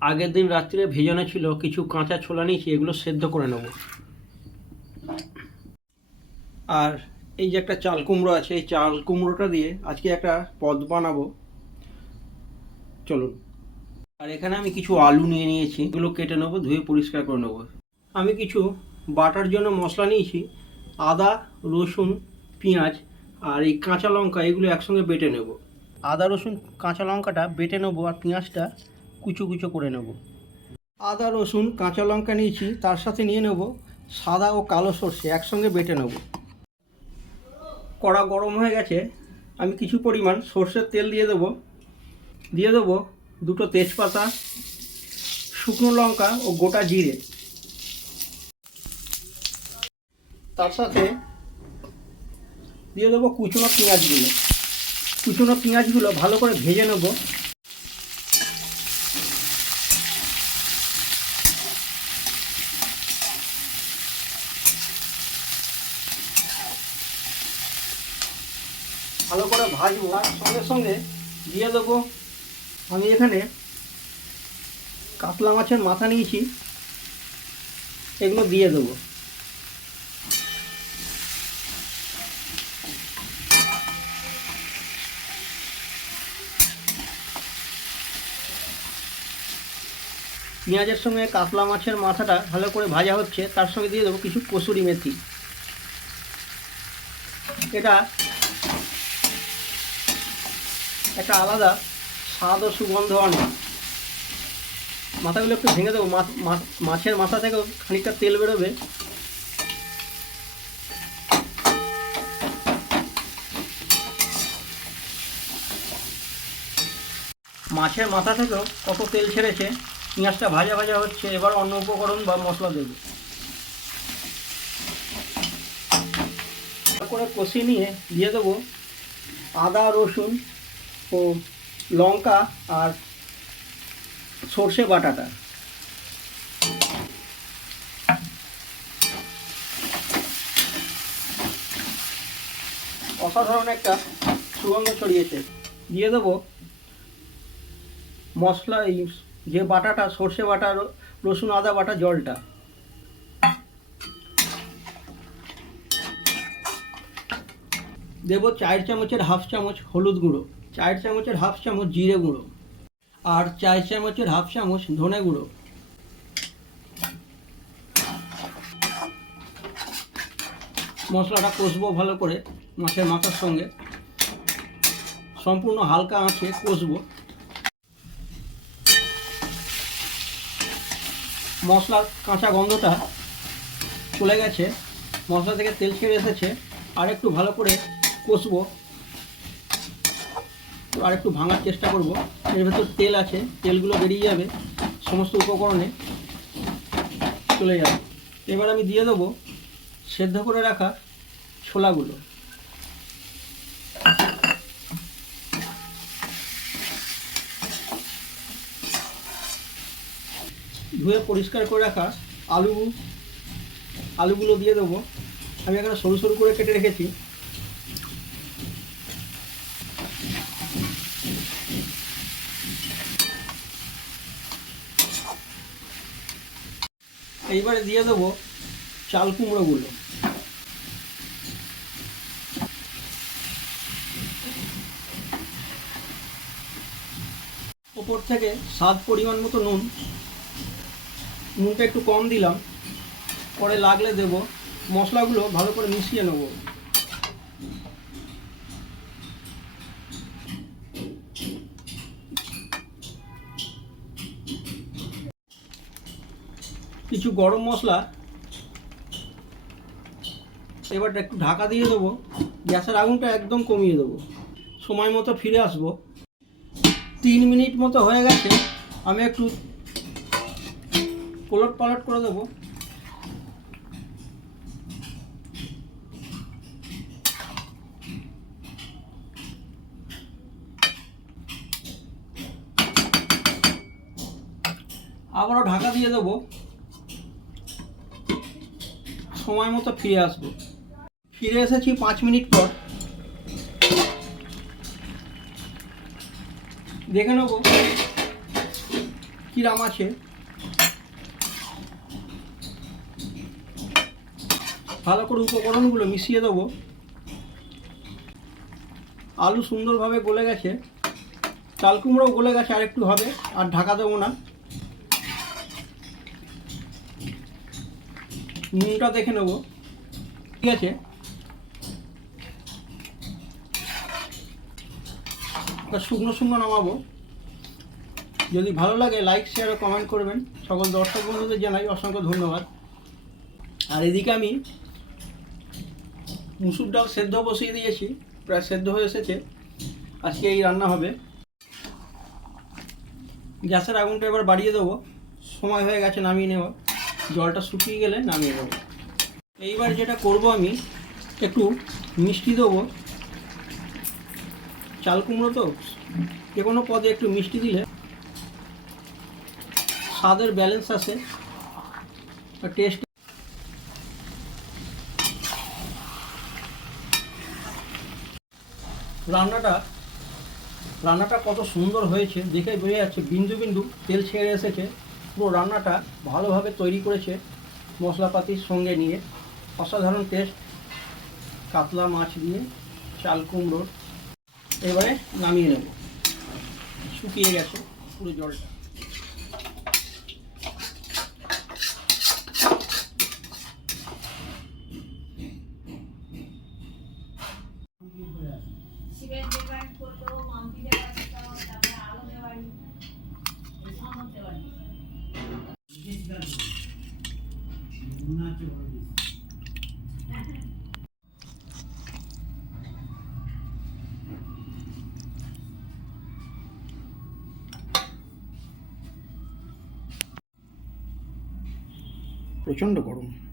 আগের দিন রাত্রে ভেজানো ছিল, কিছু কাঁচা ছোলা নিয়েছি, এগুলো সেদ্ধ করে নেব। আর এই যে একটা চাল কুমড়ো আছে, এই চাল কুমড়োটা দিয়ে আজকে একটা পদ বানাবো। চলুন। আর এখানে আমি কিছু আলু নিয়ে নিয়েছি, এগুলো কেটে নেব, ধুয়ে পরিষ্কার করে নেব। আমি কিছু বাটার জন্য মশলা নিয়েছি, আদা, রসুন, পেঁয়াজ আর এই কাঁচা লঙ্কা, এগুলো একসঙ্গে বেটে নেব। আদা, রসুন, কাঁচা লঙ্কাটা বেটে নেব আর পেঁয়াজটা কুচো কুচো করে নেব। আদা, রসুন, কাঁচা লঙ্কা নিয়েছি, তার সাথে নিয়ে নেব সাদা ও কালো সর্ষে, একসঙ্গে বেটে নেব। কড়া গরম হয়ে গেছে, আমি কিছু পরিমাণ সর্ষের তেল দিয়ে দেবো। দিয়ে দেবো দুটো তেজপাতা, শুকনো লঙ্কা ও গোটা জিরে। তার সাথে দিয়ে দেবো কুচনো পেঁয়াজগুলো। কুচনো পেঁয়াজগুলো ভালো করে ভেজে নেব। ভালো করে ভাজবো আর সঙ্গে সঙ্গে দিয়ে দেবো। আমি এখানে কাতলা মাছের মাথা নিয়েছি, এগুলো দিয়ে দেবো। পেঁয়াজের সঙ্গে কাতলা মাছের মাথাটা ভালো করে ভাজা হচ্ছে, তার সঙ্গে দিয়ে দেবো কিছু কসুরি মেথি। এটা একটা আলাদা স্বাদ ও সুগন্ধ আনে। মাথাগুলো একটু ভেঙে দেবো। মাছ- মাছ- মাছের মাথা থেকেও খানিকটা তেল বেরোবে। মাছের মাথা থেকেও কত তেল ছেড়েছে, পেঁয়াজটা ভাজা ভাজা হচ্ছে, এবার অন্য উপকরণ বা মশলা দেবো। করে কষিয়ে নিয়ে দিয়ে দেবো আদা, রসুন ও লঙ্কা আর সর্ষে বাটাটা। অসাধারণ একটা সুগন্ধ ছড়িয়েছে। দিয়ে দেবো মশলা, এই যে বাটাটা, সর্ষে বাটা রসুন, আদা বাটা, জলটা। দেবো চার চামচের হাফ চামচ হলুদ গুঁড়ো। চার চামচের হাফ চামচ জিরে গুঁড়ো আর চার চামচের হাফ চামচ ধনে গুঁড়ো। মশলাটা কষবো ভালো করে মাছের মাথার সঙ্গে। সম্পূর্ণ হালকা আঁচে কষবো। মশলার কাঁচা গন্ধটা চলে গেছে। মশলা থেকে তেল ছেড়ে এসেছে। আর একটু ভালো করে কষবো। আর একটু ভাঙার চেষ্টা করব। এর ভেতর তেল আছে, তেলগুলো বেরিয়ে যাবে, সমস্ত উপকরণে চলে যাবে। এবার আমি দিয়ে দেবো সেদ্ধ করে রাখা ছোলাগুলো। ধুয়ে পরিষ্কার করে রাখা আলু, আলুগুলো দিয়ে দেবো। আমি এখানে সরু সরু করে কেটে রেখেছি। এইবারে দিয়ে দেবো চাল কুমড়োগুলো ওপর থেকে স্বাদ পরিমাণ মতো নুন। নুনটা একটু কম দিলাম। পরে লাগলে দেব। মশলাগুলো ভালো করে মিশিয়ে নেব। কিছু গরম মশলা। এবার একটু ঢাকা দিয়ে দেবো। গ্যাসের আগুনটা একদম কমিয়ে দেবো। সময় মতো ফিরে আসব। তিন মিনিট মতো হয়ে গেছে। আমি একটু পোলট পালট করে দেবো। আবারও ঢাকা দিয়ে দেবো। সময় মতো ফিরে আসব। ফিরে এসেছি পাঁচ মিনিট পর। দেখে নেব কিরাম আছে। ভালো করে উপকরণগুলো মিশিয়ে দেবো। আলু সুন্দরভাবে গলে গেছে। চাল কুমড়োও গলে গেছে আর একটু হবে আর ঢাকা দেবো না। নুনটা দেখে নেব। ঠিক আছে? শুকনো শুকনো নামাবো। যদি ভালো লাগে লাইক শেয়ার ও কমেন্ট করবেন। সকল দর্শক বন্ধুদের জানাই অসংখ্য ধন্যবাদ। আর এদিকে আমি মুসুর ডাল সেদ্ধ বসিয়ে দিয়েছি, প্রায় সেদ্ধ হয়ে এসেছে। আজকে এই রান্না হবে। গ্যাসের আগুনটা এবার বাড়িয়ে দেবো। সময় হয়ে গেছে, নামিয়ে নেওয়া জলটা শুকিয়ে গেলে নামিয়ে দেবো এইবার যেটা করব আমি, একটু মিষ্টি দেবো। চাল কুমড়ো তো, যে কোনো পদে একটু মিষ্টি দিলে স্বাদের ব্যালেন্স আসে আর টেস্ট রান্নাটা রান্নাটা কত সুন্দর হয়েছে দেখে বোঝা যাচ্ছে বিন্দু বিন্দু তেল ছেড়ে এসেছে। পুরো রান্নাটা ভালোভাবে তৈরি করেছে মশলাপাতির সঙ্গে নিয়ে। অসাধারণ টেস্ট কাতলা মাছ দিয়ে চাল কুমড়োর। এবারে নামিয়ে নেব। শুকিয়ে গেছে পুরো জলটা। প্রচণ্ড গরম।